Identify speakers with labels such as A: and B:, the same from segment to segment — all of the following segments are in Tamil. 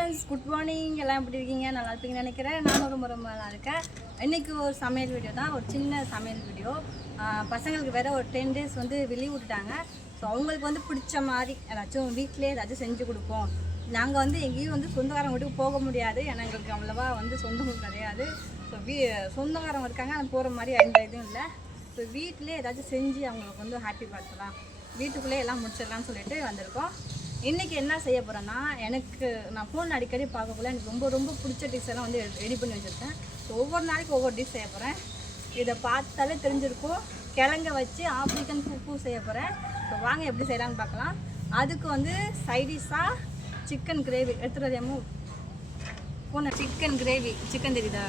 A: ஃப்ரெண்ட்ஸ் குட் மார்னிங் எல்லாம் எப்படி இருக்கீங்க? நல்லா இருப்பீங்கன்னு நினைக்கிறேன். நானும் ரொம்ப ரொம்ப நல்லா இருக்கேன். இன்றைக்கி ஒரு சமையல் வீடியோ தான். ஒரு சின்ன சமையல் வீடியோ பசங்களுக்கு வேறு ஒரு டென் டேஸ் வந்து வெளியே விட்டுட்டாங்க. ஸோ அவங்களுக்கு வந்து பிடிச்ச மாதிரி ஏதாச்சும் வீட்டிலே ஏதாச்சும் செஞ்சு கொடுப்போம். நாங்கள் வந்து எங்கேயும் வந்து சொந்தக்காரங்க வீட்டுக்கு போக முடியாது. ஏன்னா எங்களுக்கு அவ்வளோவா வந்து சொந்தமும் கிடையாது. ஸோ வீ சொந்தக்காரங்க இருக்காங்க. ஆனால் போகிற மாதிரி எந்த இதுவும் இல்லை. ஸோ வீட்டிலே ஏதாச்சும் செஞ்சு அவங்களுக்கு வந்து ஹாப்பி பார்த்துலாம் வீட்டுக்குள்ளே எல்லாம் முடிச்சிடலாம்னு சொல்லிட்டு வந்திருக்கோம். இன்றைக்கி என்ன செய்ய போகிறேன்னா எனக்கு நான் ஃபோன் அடிக்கடி பார்க்கக்குள்ள எனக்கு ரொம்ப ரொம்ப பிடிச்ச டிஷ் எல்லாம் வந்து ரெடி பண்ணி வச்சுருக்கேன். ஸோ ஒவ்வொரு நாளைக்கு ஒவ்வொரு டிஷ் செய்ய போகிறேன் இதை பார்த்தாலே தெரிஞ்சிருக்கும். கிழங்க வச்சு ஆப்ரிக்கன் பூ செய்ய போகிறேன் ஸோ வாங்க எப்படி செய்யலாம்னு பார்க்கலாம். அதுக்கு வந்து சைடிஷாக சிக்கன் கிரேவி எடுத்துகிட்டு வரையாமோ போன சிக்கன் கிரேவி சிக்கன் தெரியுதா?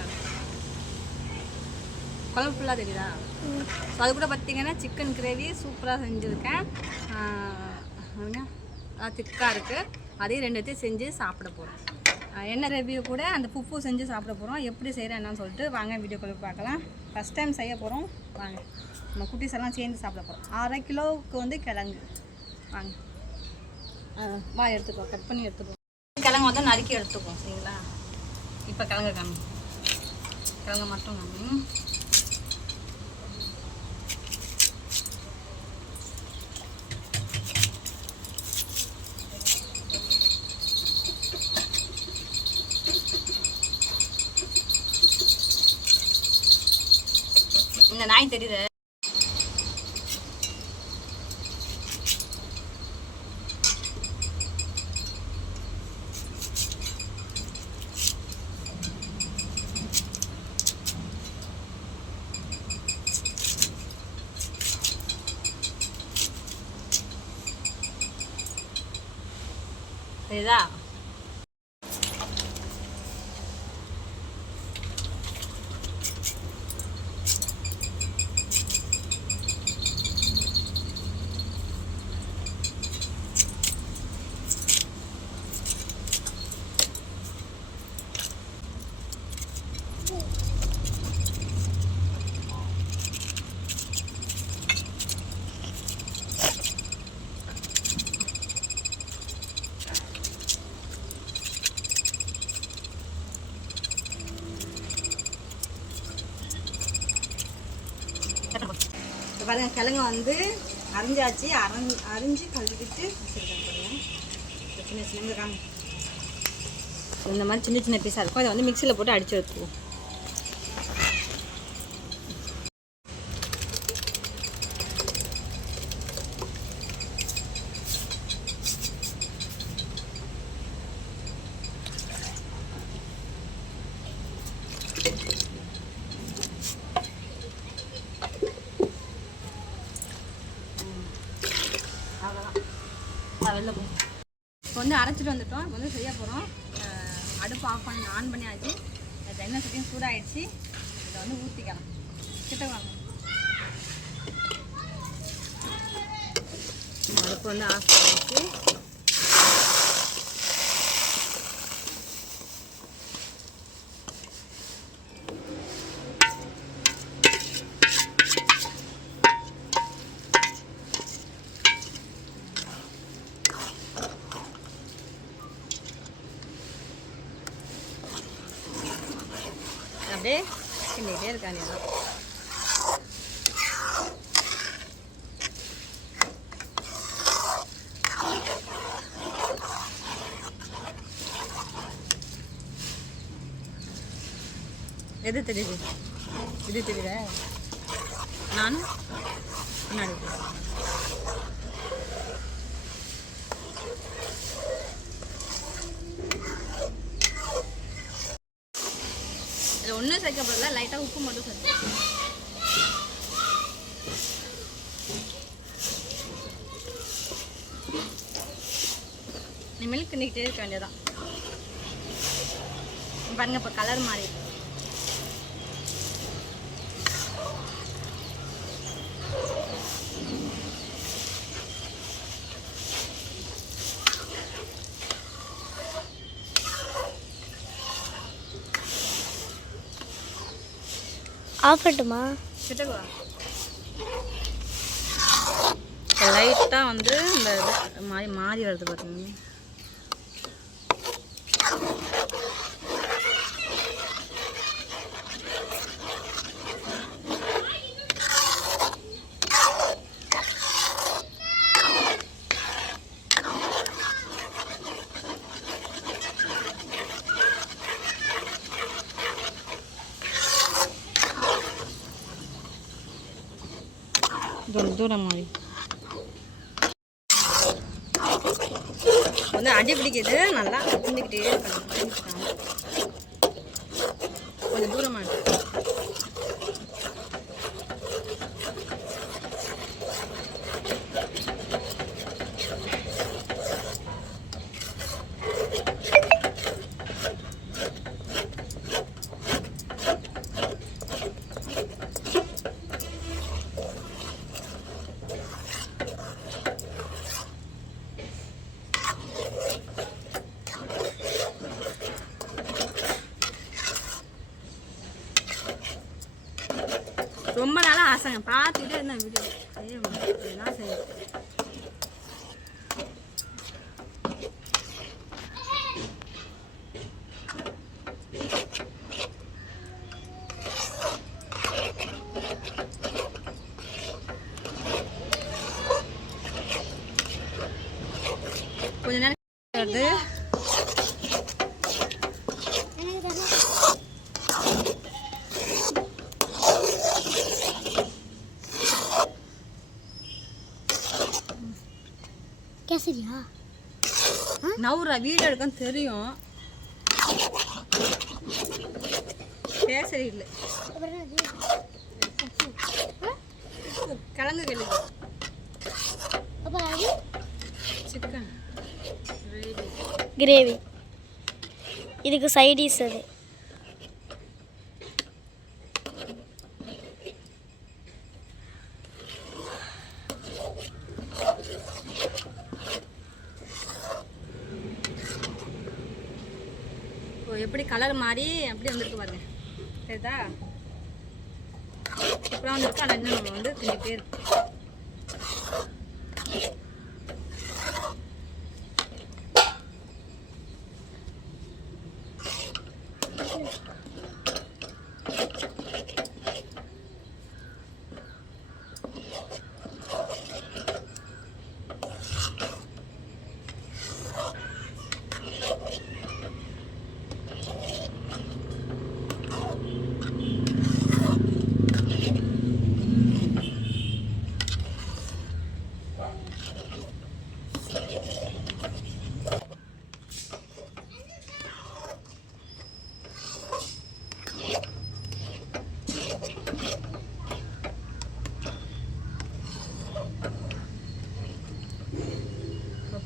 A: குழம்பு ஃபுல்லாக தெரியுதா ஸோ அது கூட பார்த்தீங்கன்னா சிக்கன் கிரேவி சூப்பராக செஞ்சுருக்கேன். திக்காக இருக்குது அதையும் ரெண்டுத்தையும் செஞ்சு சாப்பிட போகிறோம் என்ன ரெவியூ கூட அந்த புப்பு செஞ்சு சாப்பிட போகிறோம் எப்படி செய்கிறேன் என்னன்னு சொல்லிட்டு வாங்க வீடியோக்குள்ள பார்க்கலாம். ஃபஸ்ட் டைம் செய்ய போகிறோம் வாங்க. நம்ம குட்டீஸ் எல்லாம் சேர்ந்து சாப்பிட போகிறோம் அரை கிலோவுக்கு வந்து கிழங்கு. வாங்க. வா எடுத்துக்கோ. கட் பண்ணி எடுத்துக்கோ. கிழங்கு வந்து நறுக்கி எடுத்துக்கோ சரிங்களா? இப்போ கிழங்கு காமி கிழங்கு மட்டும் காமி இந்த நாய் தெரியுது. தெரியுதா இப்போ பாருங்க கிழங்கு வந்து அரிஞ்சாச்சு. அரைஞ்சு அரிஞ்சு கழுவிட்டு வச்சுருக்கேன் பாருங்கள் சின்ன சின்ன காமி இந்த மாதிரி சின்ன சின்ன பீஸாக இருக்கும். அதை வந்து மிக்சியில் போட்டு அடித்து எடுத்துக்குவோம் அவ்வளோதான் நான் வெளில போகும் இப்போ வந்து அரைச்சிட்டு வந்துட்டோம். இப்போ வந்து செய்ய போகிறோம் அடுப்பு ஆஃப் பண்ணி ஆன் பண்ணியாச்சு. அது எண்ணெய் சுற்றியும் சூடாகிடுச்சு இதை வந்து ஊற்றிக்கலாம் கிட்ட வாங்க. அடுப்பு வந்து ஆஃப் பண்ணிட்டு அப்படியே கிண்டிகிட்டே இருக்காங்க எது தெரியுது இது தெரியுதா நானும் முன்னாடி சேர்க்க போதில்ல லைட்டாக உப்பு மட்டும் சேர்த்து இனிமேல் கிண்டிக்கிட்டே இருக்க வேண்டியதான் பாருங்க இப்போ கலர் மாறிடுது ஆஃபட்டுமா லைட்டாக வந்து இந்த இது மாறி மாறி வருது பாருங்க. தூரம் தூரம் மாதிரி வந்து அடி பிடிக்குது நல்லா கிண்டிக்கிட்டே இருக்கணும். கொஞ்சம் தூரமாக இருக்கு ரொம்ப நாளாக பார்த்துட்டு பார்த்துக்கிட்டே இருந்தேன் வீடியோ செய்ய முடியல செய்ய
B: you.
A: நவுரா வீடியோ எடுக்கன்னு தெரியும். பேச இல்லை. கிழங்கு கிழங்கு. சிக்கன்.
B: கிரேவி இதுக்கு சைடிஸ் அது.
A: எப்படி கலர் மாறி அப்படி வந்திருக்கு பாருங்க. சரிதா? அப்புறம் வந்திருக்கு ஆனால் இன்னும் நம்ம வந்து தின்னுட்டே இருக்கு.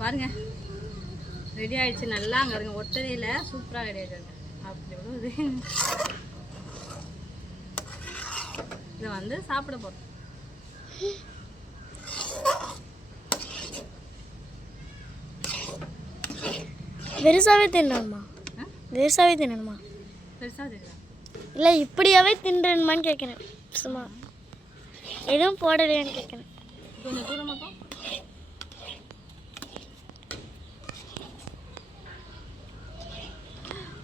A: இப்போ பாருங்க. ரெடி ஆயிடுச்சு. நல்லா அங்கே இருங்க. ஒட்டவே இல்லை சூப்பராக ரெடி ஆயிடுச்சு அப்படி விழுவுது. இதை வந்து சாப்பிட போகிறோம்
B: வெறுசாவே தின்னணுமா? வெறுசாவே தின்னணுமா?
A: பெருசாக தெரியல
B: இல்லை இப்படியாவே தின்றணுமான்னு கேட்குறேன் சும்மா. எதுவும் போடலையான்னு கேட்குறேன்
A: கொஞ்சம் தூரமாக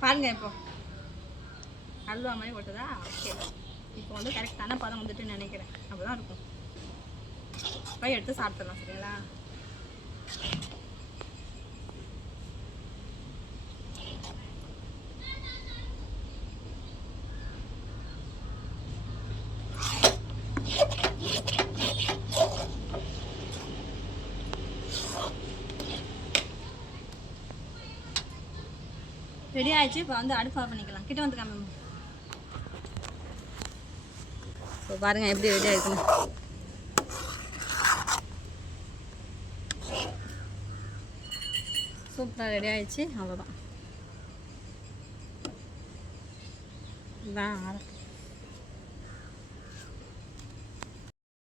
A: பாருங்க இப்போ. அல்வா மாதிரி ஓட்டுதா ஓகே இப்போ வந்து கரெக்டான பதம் வந்துட்டு நினைக்கிறேன். அப்படிதான் இருக்கும். போய் எடுத்து சாப்பிட்றலாம் சரிங்களா? ரெடி ஆயிடுச்சு இப்போ வந்து அடுப்பு ஆஃப் பண்ணிக்கலாம். கிட்ட வந்து காமி இப்போ பாருங்க எப்படி ரெடி ஆயிருக்கு சூப்பராக ரெடி ஆயிடுச்சு அவ்வளோதான் இதான்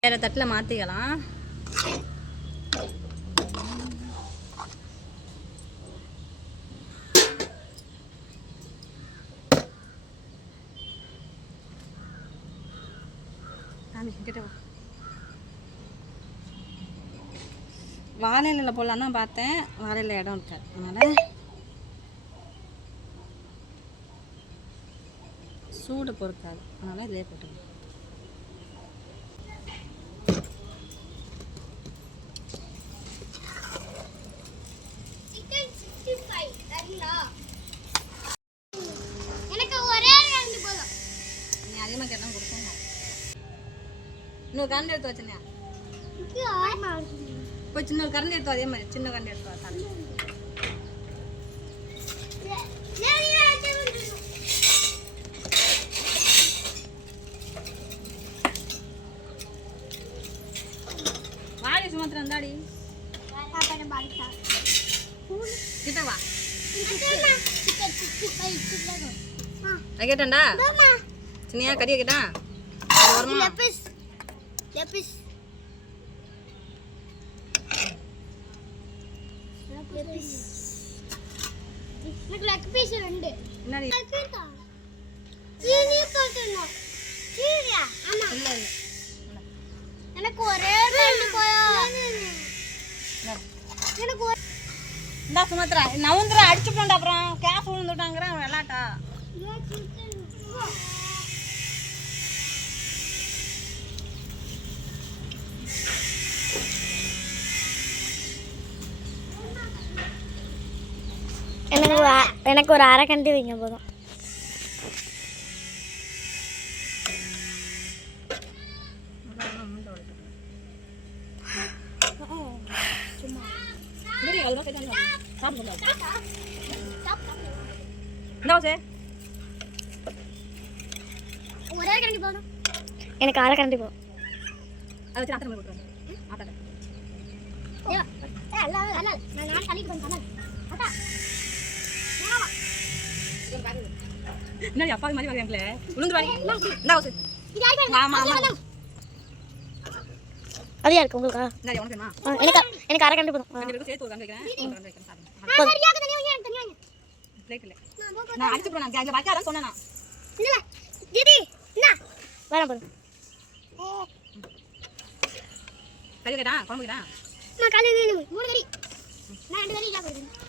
A: வேறு தட்டில் மாற்றிக்கலாம் சாமி கிட்ட வாழையில போடலாம் தான் பார்த்தேன். வாழையில இடம் இருக்காது. அதனால் சூடு பொறுக்காது. அதனால் இதிலே போட்டுக்கலாம்
B: போதும்
A: நீ அதிகமாக கேட்டால் கொடுக்கணும் இன்னொரு கரண்ட் எடுத்து வச்சுனே இப்போ சின்ன ஒரு கரண்டி எடுத்து வா, அதே மாதிரி சின்ன கரண்டி எடுத்து வாடி சுமத்திரம் இருந்தாடி கிட்ட வா கேட்டேன்டா சின்னையா கறி கேட்டா வருமா
B: எனக்கு ஒரே எனக்கு
A: இந்தா சுமத்ரா நவுந்துரா அடிச்சு போண்டா அப்புறம். கேஸ் விழுந்துட்டாங்கிறான் விளாட்டா.
B: எனக்கு ஒரு அரை கண்டி வைங்க போதும். எனக்கு அரை கண்டி போதும்.
A: அதை வச்சு ஆத்திரம் போட்டுருவாங்க. என்னடி அப்பா மாதிரி வரையாங்களே விழுந்துருவாங்க இந்தா சே ஆமா ஆமா
B: அது யாருக்கு உங்களுக்கா? எனக்கு எனக்கு அரை கண்டி போதும்.
A: சாப்பிடுங்க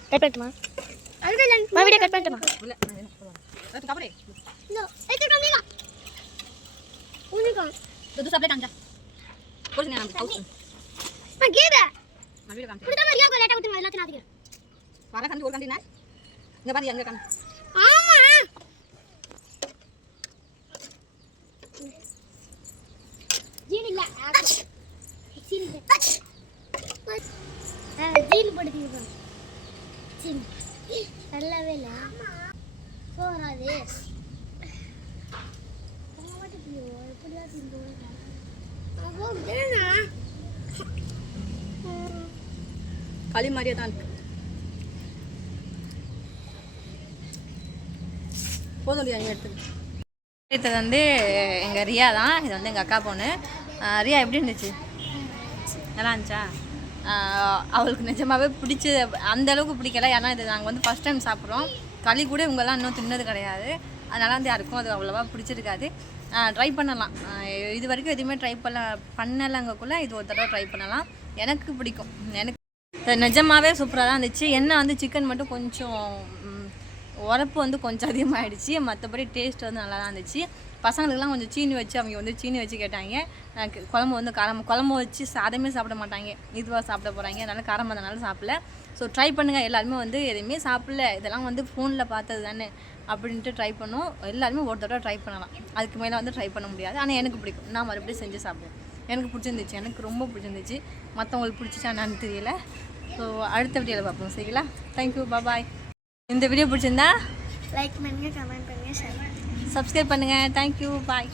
A: பிளேட் இல்லை நான் அடிச்சு போறேன் நான் இங்க வைக்காதான் சொன்னேன் நான்
B: வரேன் போதும்
A: கறி கேட்டா குழம்பு கேட்டா
B: கட் பண்ணட்டுமா மறுபடியும் கட் பண்ணட்டுமா
A: இல்ல நான் வேணும் எடுத்து கபடி இது சப்ளை காமிச்சா போடுங்க நான் ஹவுஸ் நான் வீடு காமிச்சேன் வர கண்டு ஒரு கண்டினா இங்க பாரு எங்க கண்டு
B: நல்லாவே இல்லை
A: களி மாதிரியே தான் இருக்கு. போதும் இல்லையா நீ எடுத்து எடுத்தது வந்து எங்கள் ரியா தான் இது வந்து எங்கள் அக்கா பொண்ணு. ரியா எப்படி இருந்துச்சு? நல்லா இருந்துச்சா? அவளுக்கு நிஜமாகவே பிடிச்ச அந்த அளவுக்கு பிடிக்கல. ஏன்னா இது நாங்கள் வந்து ஃபஸ்ட் டைம் சாப்பிட்றோம். களி கூட இவங்கெல்லாம் இன்னும் தின்னது கிடையாது. அதனால் வந்து யாருக்கும் அது அவ்வளோவா பிடிச்சிருக்காது. ட்ரை பண்ணலாம். இது வரைக்கும் எதுவுமே ட்ரை பண்ண பண்ணலங்கக்குள்ளே இது ஒரு தடவை ட்ரை பண்ணலாம். எனக்கு பிடிக்கும். எனக்கு நிஜமாகவே சூப்பராக தான் இருந்துச்சு. என்ன வந்து சிக்கன் மட்டும் கொஞ்சம் உரப்பு வந்து கொஞ்சம் அதிகமாகிடுச்சு மற்றபடி டேஸ்ட் வந்து நல்லா தான் இருந்துச்சு. பசங்களுக்குலாம் கொஞ்சம் சீனி வச்சு அவங்க வந்து சீனி வச்சு கேட்டாங்க. எனக்கு குழம்பு வந்து காரம் குழம்பு வச்சு சாதமே சாப்பிட மாட்டாங்க. இதுவாக சாப்பிட போகிறாங்க அதனால காரம் அதனால சாப்பிடல. ஸோ ட்ரை பண்ணுங்கள் எல்லாருமே வந்து எதுவுமே சாப்பிடல. இதெல்லாம் வந்து ஃபோனில் பார்த்தது தானே அப்படின்ட்டு ட்ரை பண்ணோம். எல்லாருமே ஒரு தடவை ட்ரை பண்ணலாம். அதுக்கு மேலே வந்து ட்ரை பண்ண முடியாது. ஆனால் எனக்கு பிடிக்கும். நான் மறுபடியும் செஞ்சு சாப்பிடுவேன். எனக்கு பிடிச்சிருந்துச்சு. எனக்கு ரொம்ப பிடிச்சிருந்துச்சு. மற்றவங்களுக்கு பிடிச்சிச்சா என்னன்னு தெரியல. ஸோ அடுத்த வீடியோவில் பார்ப்போம். சரிங்களா? தேங்க்யூ பாய் இந்த வீடியோ பிடிச்சிருந்தா
B: லைக் பண்ணுங்கள் கமெண்ட் பண்ணுங்கள் ஷேர்
A: சப்ஸ்கிரைப் பண்ணுங்கள் தேங்க்யூ பாய்